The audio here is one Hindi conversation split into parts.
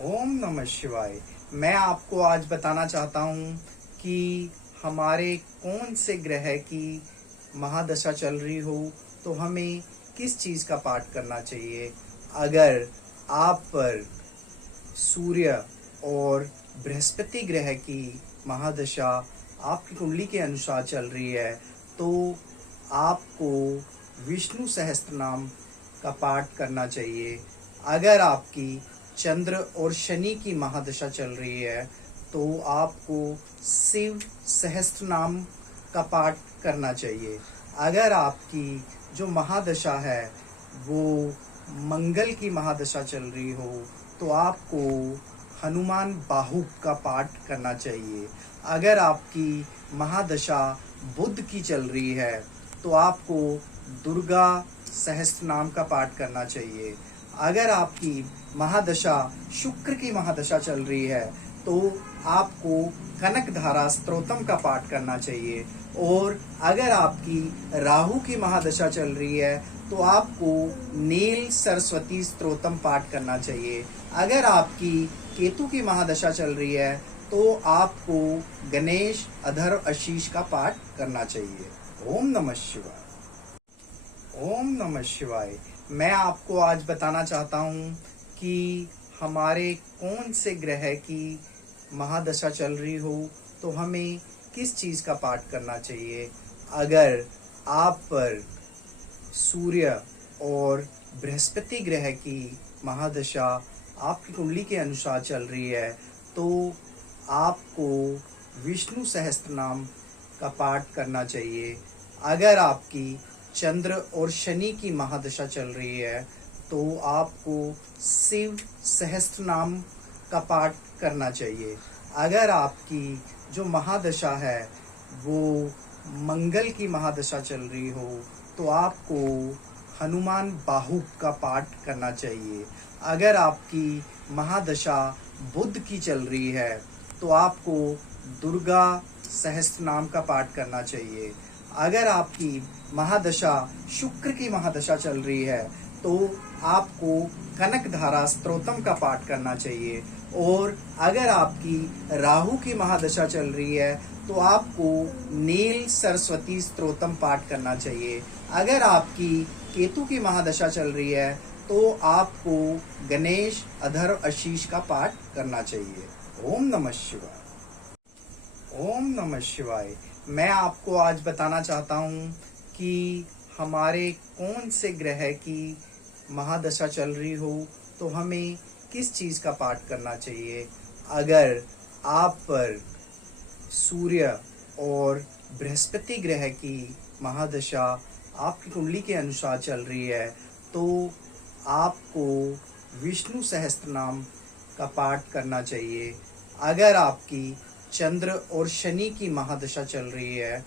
ओम नमः शिवाय। मैं आपको आज बताना चाहता हूँ कि हमारे कौन से ग्रह की महादशा चल रही हो तो हमें किस चीज़ का पाठ करना चाहिए। अगर आप पर सूर्य और बृहस्पति ग्रह की महादशा आपकी कुंडली के अनुसार चल रही है तो आपको विष्णु सहस्त्रनाम का पाठ करना चाहिए। अगर आपकी चंद्र और शनि की महादशा चल रही है तो आपको शिव सहस्त्रनाम का पाठ करना चाहिए। अगर आपकी जो महादशा है वो मंगल की महादशा चल रही हो तो आपको हनुमान बाहु का पाठ करना चाहिए। अगर आपकी महादशा बुध की चल रही है तो आपको दुर्गा सहस्त्रनाम का पाठ करना चाहिए। अगर आपकी महादशा शुक्र की महादशा चल रही है तो आपको कनक धारा स्तोत्रम का पाठ करना चाहिए। और अगर आपकी राहु की महादशा चल रही है तो आपको नील सरस्वती स्तोत्रम पाठ करना चाहिए। अगर आपकी केतु की महादशा चल रही है तो आपको गणेश अधर आशीष का पाठ करना चाहिए। ओम नमः शिवाय। ओम नमः शिवाय। मैं आपको आज बताना चाहता हूँ कि हमारे कौन से ग्रह की महादशा चल रही हो तो हमें किस चीज़ का पाठ करना चाहिए। अगर आप पर सूर्य और बृहस्पति ग्रह की महादशा आपकी कुंडली के अनुसार चल रही है तो आपको विष्णु सहस्त्रनाम का पाठ करना चाहिए। अगर आपकी चंद्र और शनि की महादशा चल रही है तो आपको शिव सहस्त्रनाम का पाठ करना चाहिए। अगर आपकी जो महादशा है वो मंगल की महादशा चल रही हो तो आपको हनुमान बाहु का पाठ करना चाहिए। अगर आपकी महादशा बुध की चल रही है तो आपको दुर्गा सहस्त्रनाम का पाठ करना चाहिए। अगर आपकी महादशा शुक्र की महादशा चल रही है तो आपको कनक धारा स्तोत्रम का पाठ करना चाहिए। और अगर आपकी राहु की महादशा चल रही है तो आपको नील सरस्वती स्तोत्रम पाठ करना चाहिए। अगर आपकी केतु की महादशा चल रही है तो आपको गणेश अधर आशीष का पाठ करना चाहिए। ओम नमः शिवाय। ओम नमः शिवाय। मैं आपको आज बताना चाहता हूँ कि हमारे कौन से ग्रह की महादशा चल रही हो तो हमें किस चीज़ का पाठ करना चाहिए। अगर आप पर सूर्य और बृहस्पति ग्रह की महादशा आपकी कुंडली के अनुसार चल रही है तो आपको विष्णु सहस्त्रनाम का पाठ करना चाहिए। अगर आपकी चंद्र और शनि की महादशा चल रही है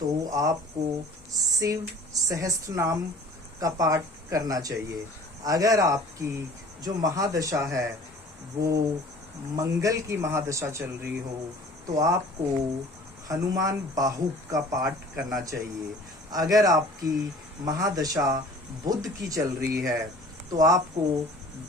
तो आपको शिव सहस्त्रनाम का पाठ करना चाहिए। अगर आपकी जो महादशा है वो मंगल की महादशा चल रही हो तो आपको हनुमान बाहु का पाठ करना चाहिए। अगर आपकी महादशा बुध की चल रही है तो आपको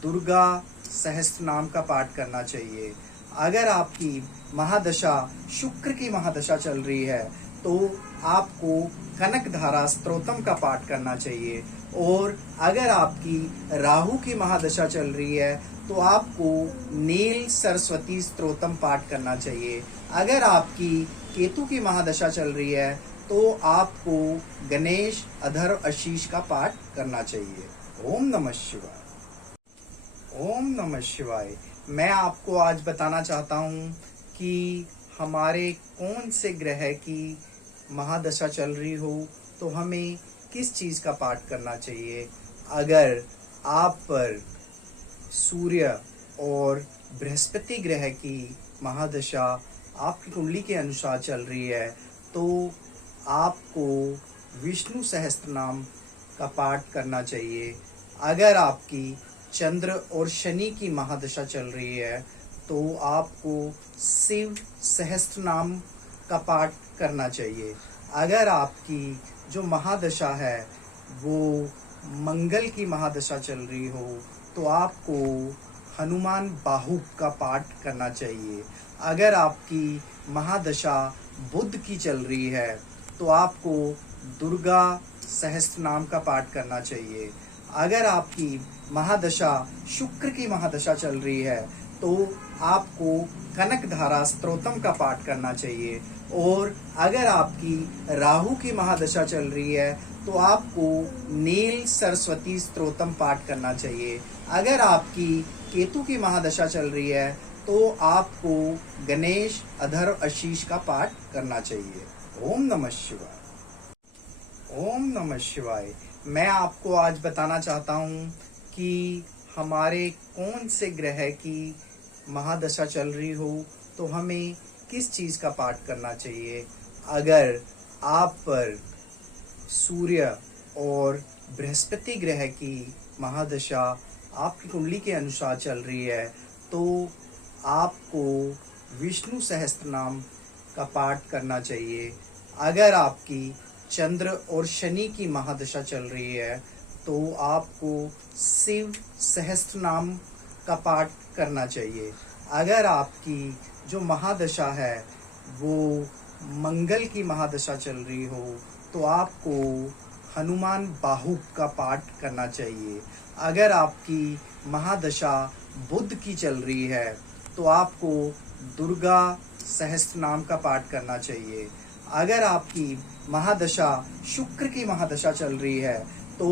दुर्गा सहस्त्रनाम का पाठ करना चाहिए। अगर आपकी महादशा शुक्र की महादशा चल रही है तो आपको कनक धारा स्तोत्रम का पाठ करना चाहिए। और अगर आपकी राहु की महादशा चल रही है तो आपको नील सरस्वती स्तोत्रम पाठ करना चाहिए। अगर आपकी केतु की महादशा चल रही है तो आपको गणेश अधर आशीष का पाठ करना चाहिए। ओम नमः शिवाय। ओम नमः शिवाय। मैं आपको आज बताना चाहता हूँ कि हमारे कौन से ग्रह की महादशा चल रही हो तो हमें किस चीज़ का पाठ करना चाहिए। अगर आप पर सूर्य और बृहस्पति ग्रह की महादशा आपकी कुंडली के अनुसार चल रही है तो आपको विष्णु सहस्त्रनाम का पाठ करना चाहिए। अगर आपकी चंद्र और शनि की महादशा चल रही है तो आपको शिव सहस्त्रनाम का पाठ करना चाहिए। अगर आपकी जो महादशा है वो मंगल की महादशा चल रही हो तो आपको हनुमान बाहु का पाठ करना चाहिए। अगर आपकी महादशा बुध की चल रही है तो आपको दुर्गा सहस्त्र नाम का पाठ करना चाहिए। अगर आपकी महादशा शुक्र की महादशा चल रही है तो आपको कनक धारा स्तोत्रम का पाठ करना चाहिए। और अगर आपकी राहु की महादशा चल रही है तो आपको नील सरस्वती स्तोत्रम पाठ करना चाहिए। अगर आपकी केतु की महादशा चल रही है तो आपको गणेश अधर्व आशीष का पाठ करना चाहिए। ओम नमः शिवाय। ओम नमः शिवाय। मैं आपको आज बताना चाहता हूँ कि हमारे कौन से ग्रह की महादशा चल रही हो तो हमें किस चीज़ का पाठ करना चाहिए। अगर आप पर सूर्य और बृहस्पति ग्रह की महादशा आपकी कुंडली के अनुसार चल रही है तो आपको विष्णु सहस्त्र नाम का पाठ करना चाहिए। अगर आपकी चंद्र और शनि की महादशा चल रही है तो आपको शिव सहस्त्र नाम का पाठ करना चाहिए। अगर आपकी जो महादशा है वो मंगल की महादशा चल रही हो तो आपको हनुमान बाहु का पाठ करना चाहिए। अगर आपकी महादशा बुध की चल रही है तो आपको दुर्गा सहस्त्र नाम का पाठ करना चाहिए। अगर आपकी महादशा शुक्र की महादशा चल रही है तो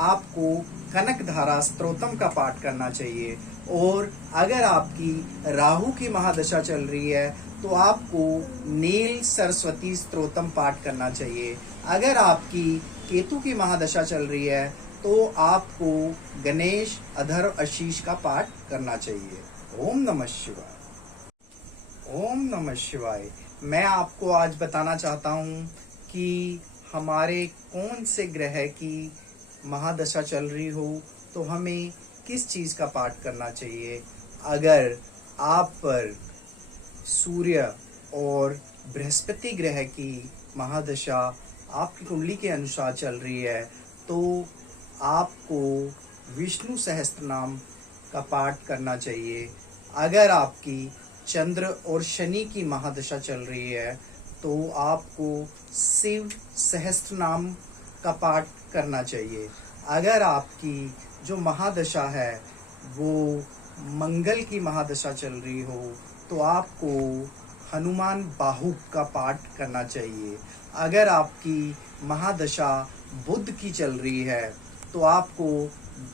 आपको कनक धारा स्तोत्रम का पाठ करना चाहिए। और अगर आपकी राहु की महादशा चल रही है तो आपको नील सरस्वती स्तोत्रम पाठ करना चाहिए। अगर आपकी केतु की महादशा चल रही है तो आपको गणेश अधर्व आशीष का पाठ करना चाहिए। ओम नमः शिवाय। ओम नमः शिवाय। मैं आपको आज बताना चाहता हूँ कि हमारे कौन से ग्रह की महादशा चल रही हो तो हमें किस चीज़ का पाठ करना चाहिए। अगर आप पर सूर्य और बृहस्पति ग्रह की महादशा आपकी कुंडली के अनुसार चल रही है तो आपको विष्णु सहस्त्र नाम का पाठ करना चाहिए। अगर आपकी चंद्र और शनि की महादशा चल रही है तो आपको शिव सहस्त्र नाम का पाठ करना चाहिए। अगर आपकी जो महादशा है वो मंगल की महादशा चल रही हो तो आपको हनुमान बाहु का पाठ करना चाहिए। अगर आपकी महादशा बुध की चल रही है तो आपको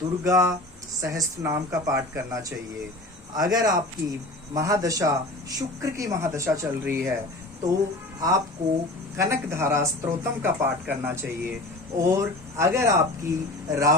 दुर्गा सहस्त्र नाम का पाठ करना चाहिए। अगर आपकी महादशा शुक्र की महादशा चल रही है तो आपको कनक धारा स्तोत्रम का पाठ करना चाहिए। और अगर आपकी राहु